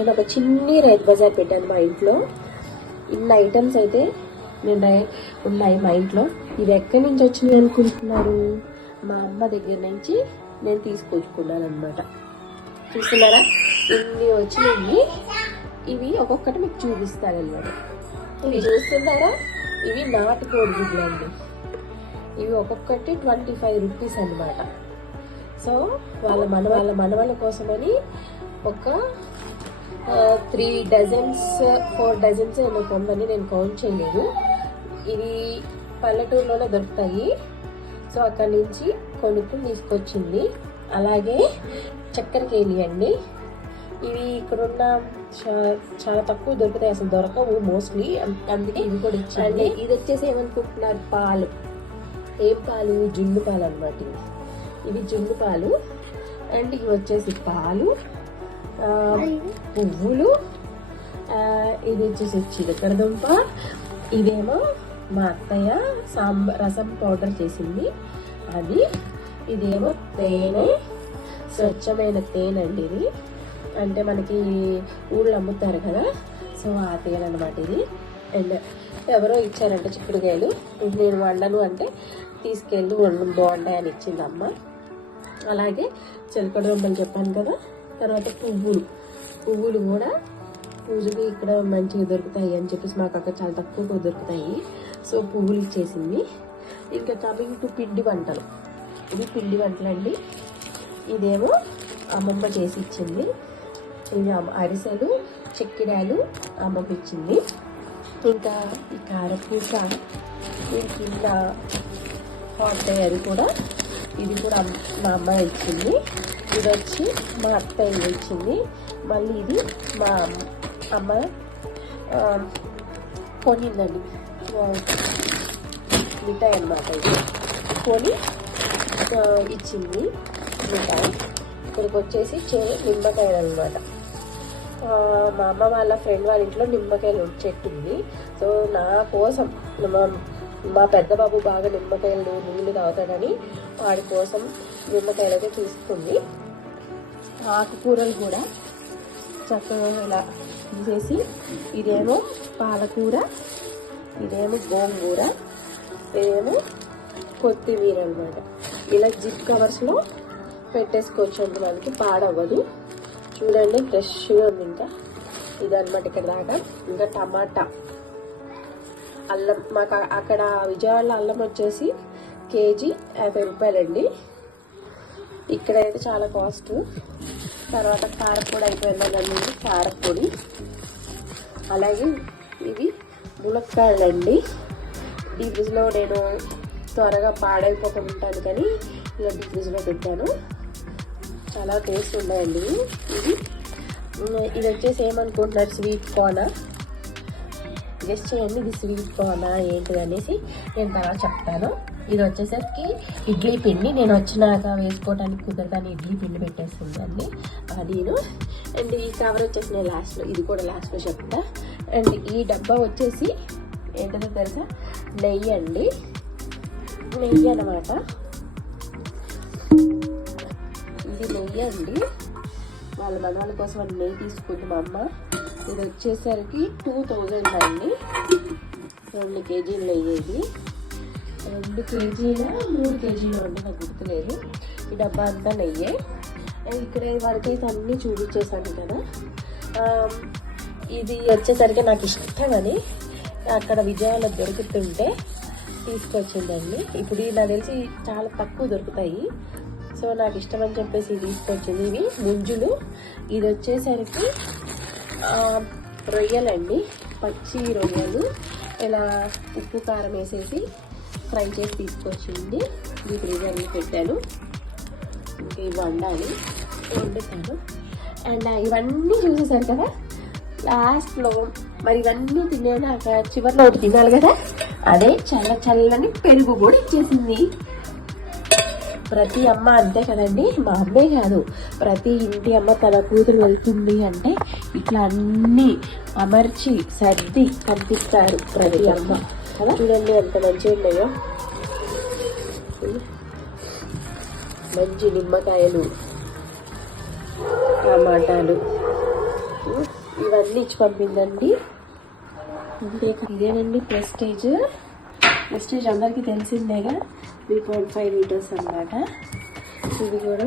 నేను ఒక చిన్ని రైతు బజార్ పెట్టాను మా ఇంట్లో. ఇన్ని ఐటమ్స్ అయితే ఉన్నాయి మా ఇంట్లో. ఇవి ఎక్కడి నుంచి వచ్చినాయి అనుకుంటున్నారు? మా అమ్మ దగ్గర నుంచి నేను తీసుకొచ్చుకున్నాను అనమాట. చూస్తున్నారా, ఇన్ని వచ్చినాయి. ఇవి ఒక్కొక్కటి మీకు చూపిస్తాను అనమాట. ఇవి చూస్తున్నారా, ఇవి నాటుకోడి గుడ్లు అండి. ఇవి ఒక్కొక్కటి 25 రూపీస్ అనమాట. సో వాళ్ళ మనవాళ్ళ కోసమని ఒక 3 డజన్స్ 4 డజన్స్ ఏమో కొమ్మని నేను కౌంట్ చేయలేదు. ఇవి పల్లెటూరులోనే దొరుకుతాయి. సో అక్కడి నుంచి కొనుక్కుని తీసుకొచ్చింది. అలాగే చక్కెర కేలి అండి. ఇవి ఇక్కడున్న చాలా తక్కువ దొరుకుతాయి, అసలు దొరకవు మోస్ట్లీ. అందుకే ఇవి కూడా ఇచ్చింది. ఇది వచ్చేసి ఏమనుకుంటున్నారు, పాలు. ఏం పాలు? జున్ను పాలు అనమాట. ఇవి జున్ను పాలు. అండ్ ఇవి వచ్చేసి పాలు, పువ్వులు, ఇది వచ్చేసి చిలకడదుంప. ఇదేమో మా అత్తయ్య రసం పౌడర్ చేసింది అది. ఇదేమో తేనె, స్వచ్ఛమైన తేనె అండి. ఇది అంటే మనకి ఊళ్ళో అమ్ముతారు కదా, సో ఆ తేనె అనమాట ఇది. అండ్ ఎవరో ఇచ్చారంటే చిక్కుడుకాయలు. నేను వండను అంటే తీసుకెళ్ళి వండు బాగుంటాయని ఇచ్చింది అమ్మ. అలాగే చిలకడదుంపలు చెప్పాను కదా. తర్వాత పువ్వులు కూడా పూజకి ఇక్కడ మంచిగా దొరుకుతాయి అని చెప్పేసి మాకు అక్కడ చాలా తక్కువగా దొరుకుతాయి. సో పువ్వులు ఇచ్చేసింది. ఇంకా కమింగ్ టు పిండి వంటలు. ఇది పిండి వంటలు అండి. ఇదేమో అమ్మమ్మ చేసి ఇచ్చింది. ఇది అరిసెలు, చెక్కిడాలు అమ్మమ్మ ఇచ్చింది. ఇంకా ఈ కారపూస, ఇది కింద హాట్ అది కూడా, ఇది కూడా మా అమ్మ ఇచ్చింది. ఇది వచ్చి మా అత్తయ్య ఇచ్చింది. మళ్ళీ ఇది మా అమ్మ కొనిందండి, మిఠాయి అన్నమాట. ఇది కొని ఇచ్చింది మిఠాయి. ఇక్కడికి వచ్చేసి నిమ్మకాయలు అనమాట. మా అమ్మ వాళ్ళ ఫ్రెండ్ వాళ్ళ ఇంట్లో నిమ్మకాయలు చెట్టు ఉంది. సో నా కోసం మా పెద్ద బాబు బాగా నిమ్మకాయలు నీళ్ళు తాగుతాడని వాడి కోసం నిమ్మకాయలు అయితే తీసుకుంది. ఆకుకూరలు కూడా చక్కగా ఇలా తీసేసి, ఇదేమో పాలకూర, ఇదేమో గోంగూర, ఇదేమో కొత్తిమీర అనమాట. ఇలా జిప్ కవర్స్లో పెట్టేసుకోవచ్చు అండి, మనకి పాడవ్వదు. చూడండి ఫ్రెష్గా ఉంది. ఇంకా ఇదన్నమాట ఇక్కడ దాకా. ఇంకా టమాటా, అల్లం. మాకు అక్కడ విజయవాడలో అల్లం వచ్చేసి కేజీ 50 రూపాయలండి. ఇక్కడైతే చాలా కాస్ట్. తర్వాత కారపొడి అయిపోయిందండి, కారపొడి. అలాగే ఇవి ములక్కాయలండి. ఈ ఫ్రిడ్జ్లో నేను త్వరగా పాడైపోకుండా ఉంటాను కానీ ఇలా ఫ్రిడ్జ్లో పెట్టాను. చాలా టేస్ట్ ఉన్నాయండి ఇవి. ఇది వచ్చేసి ఏమనుకుంటున్నారు, స్వీట్ కార్న్. గెస్ట్ చేయండి, ఇది స్వీట్ కార్న్ ఏంటిది అనేసి నేను తర్వాత చెప్తాను. ఇది వచ్చేసరికి ఇడ్లీ పిండి. నేను వచ్చినాక వేసుకోవడానికి కుదరదని ఇడ్లీ పిండి పెట్టేస్తుందండి నేను. అండ్ ఈ కవర్ వచ్చేసి నేను లాస్ట్లో, ఇది కూడా లాస్ట్లో చెప్తా. అండ్ ఈ డబ్బా వచ్చేసి ఏంటో తెలుసా, నెయ్యి అండి. నెయ్యి అన్నమాట. ఇది నెయ్యి అండి. వాళ్ళ మనవాళ్ళ కోసం అని నెయ్యి తీసుకుంది మా అమ్మ. ఇది వచ్చేసరికి 2000 అండి. 2 కేజీలు నెయ్యి. ఇది 2 కేజీల 3 కేజీలు అండి, నాకు గుర్తులేదు. ఈ డబ్బా అంతా నెయ్యే. ఇక్కడ వరకైతే అన్నీ చూపించేసాను కదా. ఇది వచ్చేసరికి నాకు ఇష్టమని అక్కడ విజయాలు దొరుకుతుంటే తీసుకొచ్చిందండి. ఇప్పుడు నాకు తెలిసి చాలా తక్కువ దొరుకుతాయి. సో నాకు ఇష్టం అని చెప్పేసి తీసుకొచ్చింది. ఇవి ముంజులు. ఇది వచ్చేసరికి రొయ్యలండి, పచ్చి రొయ్యలు. ఇలా ఉప్పు కారం వేసేసి ఫ్రై చేసి తీసుకొచ్చింది. ఈ ఫ్రీజర్ని పెట్టాను. ఇంకా ఇవి వండాలి, వండుతాను. అండ్ ఇవన్నీ చూసేసారు కదా. లాస్ట్లో మరి ఇవన్నీ తినేనాక చివరిలో ఒకటి తినాలి కదా, అదే చల్లని పెరుగు కూడా ఇచ్చేసింది. ప్రతి అమ్మ అంతే కదండి. మా అమ్మే కాదు, ప్రతి ఇంటి అమ్మ తన కూతురు వెళ్తుంది అంటే ఇట్లా అన్నీ అమర్చి సర్ది పంపిస్తారు ప్రతి అమ్మ కదా. చూడండి ఎంత మంచిగా ఉన్నాయో. మంచి నిమ్మకాయలు, టమాటాలు, ఇవన్నీ ఇచ్చి పంపిందండి. ఇదేనండి ప్రెస్టేజ్. ప్రెస్టేజ్ అందరికీ తెలిసిందేగా 3.5 లీటర్స్ అన్నమాట. ఇది కూడా